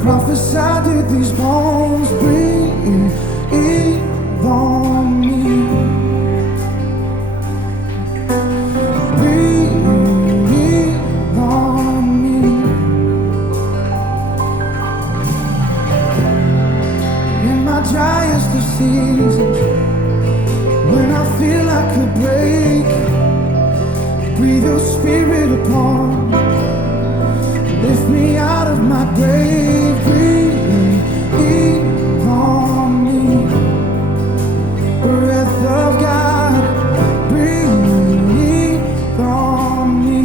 Prophesy, did these bones breathe on me? Breathe on me. In my driest of seasons, when I feel I could break, breathe your spirit upon me. Lift me out of my grave, breathe on me. Breath of God, breathe on me.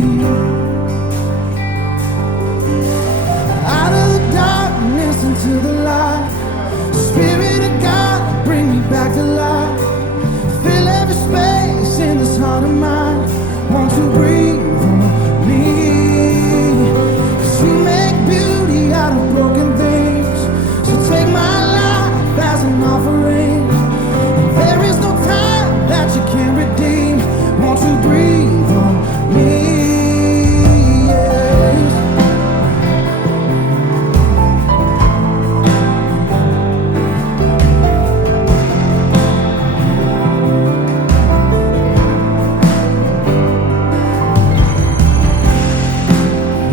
Out of the darkness into the light, Spirit of God, bring me back to life. Fill every space in this heart of mine. Won't you breathe on me? You make beauty out of broken things, so take my life as an offering. There is no time that you can't redeem. Won't you breathe on me? Yes.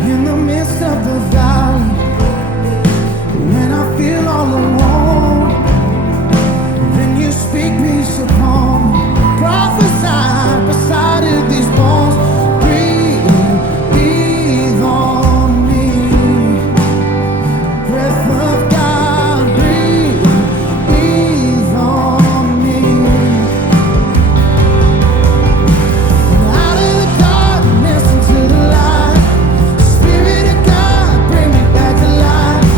In the midst of the valley, when I feel all alone, then you speak peace upon me. Prophesy beside these bones. Breathe on me. Breath of God, breathe on me. Out of the darkness into the light, Spirit of God, bring me back to life.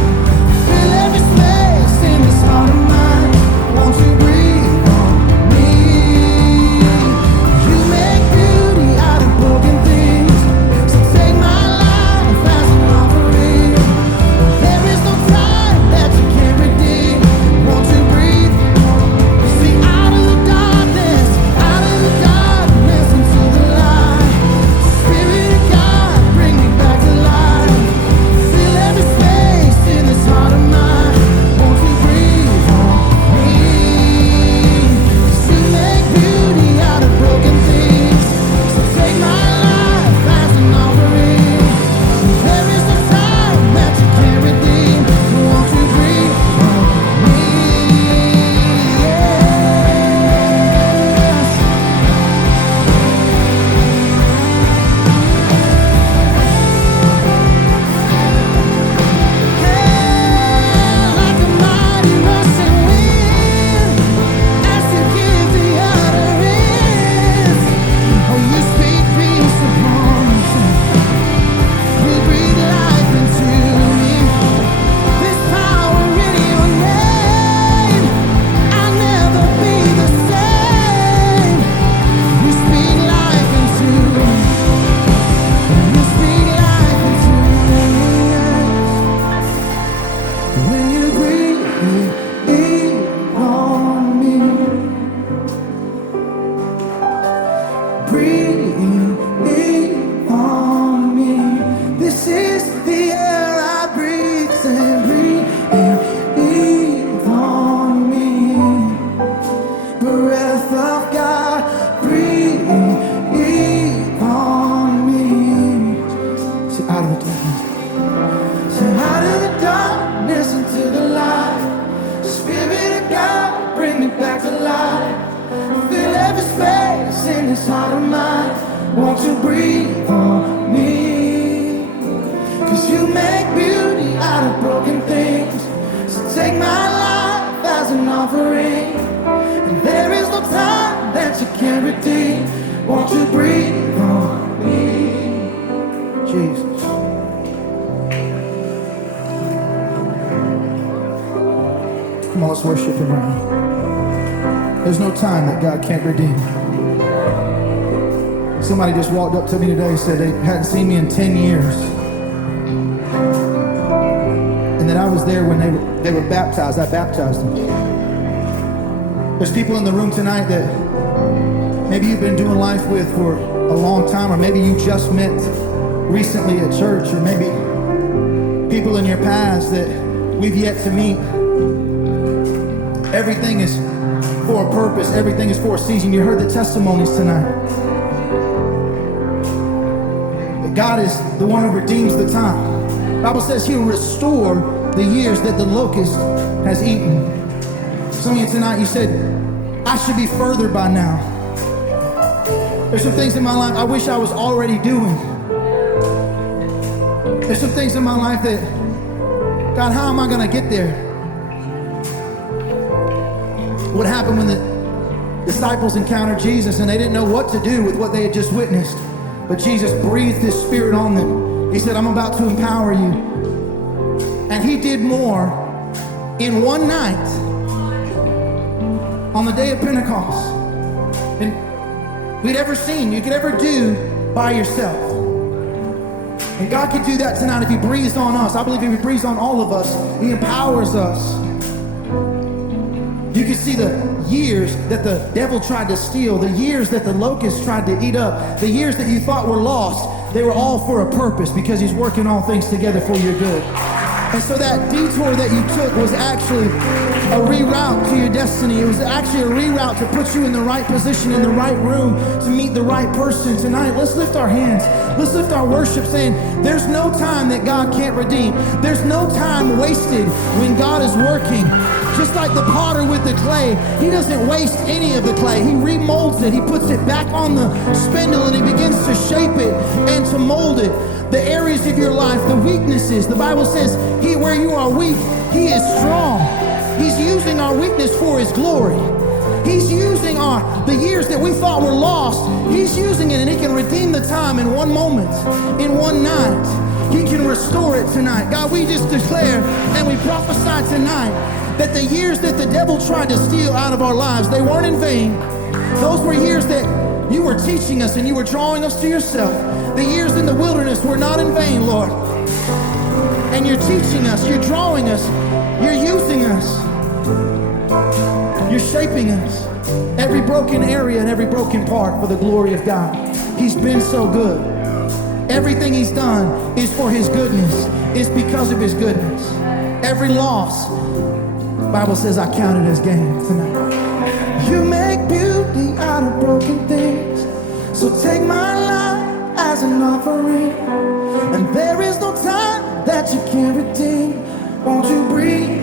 Fill every space in this heart of mine. Won't you breathe on me? You make beauty out of broken things, so take my life as an offering. There is no time that you can't redeem. Won't you breathe? See, out of the darkness into the light. Spirit of God, bring me back to life. Fill every space in this heart of mine. Won't you breathe on me? You make beauty out of broken things, so take my life as an offering. There is no time that you can't redeem. Won't you breathe on me? Yes. Like a mighty rushing wind, as you give the utterance. Oh, you speak peace upon me. You breathe life into me. There's power in your name. I'll never be the same. You speak life into me. You speak life into me. When you breathe on me, breathe on me. This is the air I breathe, and breathe on me. Breath of God, breathe on me. So out of the darkness. So out of the darkness into the light, Spirit of God, bring me back to life. Fill every space in this heart of mine. Won't you breathe on me? 'Cause you make beauty out of broken things, so take my life as an offering. And there is no time that you can't redeem. Won't you breathe on me? Jesus. Come on, let's worship him right now. There's no time that God can't redeem. Somebody just walked up to me today and said they hadn't seen me in 10 years. And that I was there when they were baptized. I baptized them. There's people in the room tonight that maybe you've been doing life with for a long time, or maybe you just met recently at church, or maybe people in your past that we've yet to meet. Everything is for a purpose. Everything is for a season. You heard the testimonies tonight. That God is the one who redeems the time. The Bible says he'll restore the years that the locust has eaten. Some of you tonight, you said, I should be further by now. There's some things in my life I wish I was already doing. There's some things in my life that, God, how am I going to get there? What happened when the disciples encountered Jesus and they didn't know what to do with what they had just witnessed? But Jesus breathed his spirit on them. He said, I'm about to empower you. And he did more in one night on the day of Pentecost than we'd ever seen, you could ever do by yourself. And God can do that tonight if he breathes on us. I believe if he breathes on all of us, he empowers us. You can see the years that the devil tried to steal, the years that the locusts tried to eat up, the years that you thought were lost, they were all for a purpose because he's working all things together for your good. And so that detour that you took was actually a reroute to your destiny. It was actually a reroute to put you in the right position, in the right room, to meet the right person. Tonight, let's lift our hands. Let's lift our worship saying, there's no time that God can't redeem. There's no time wasted when God is working. Just like the potter with the clay, he doesn't waste any of the clay. He remolds it. He puts it back on the spindle and he begins to shape it and to mold it. The areas of your life, the weaknesses, the Bible says, where you are weak, he is strong. He's using our weakness for his glory. He's using the years that we thought were lost. He's using it and he can redeem the time in one moment, in one night. He can restore it tonight. God, we just declare and we prophesy tonight that the years that the devil tried to steal out of our lives, they weren't in vain. Those were years that you were teaching us and you were drawing us to yourself. The years in the wilderness were not in vain, Lord. And you're teaching us, you're drawing us, you're using us, you're shaping us. Every broken area and every broken part for the glory of God. He's been so good. Everything he's done is for his goodness. It's because of his goodness. Every loss, the Bible says, I count it as gain tonight. You make beauty out of broken things. So take my life as an offering. And there is no time that you can't redeem. Won't you breathe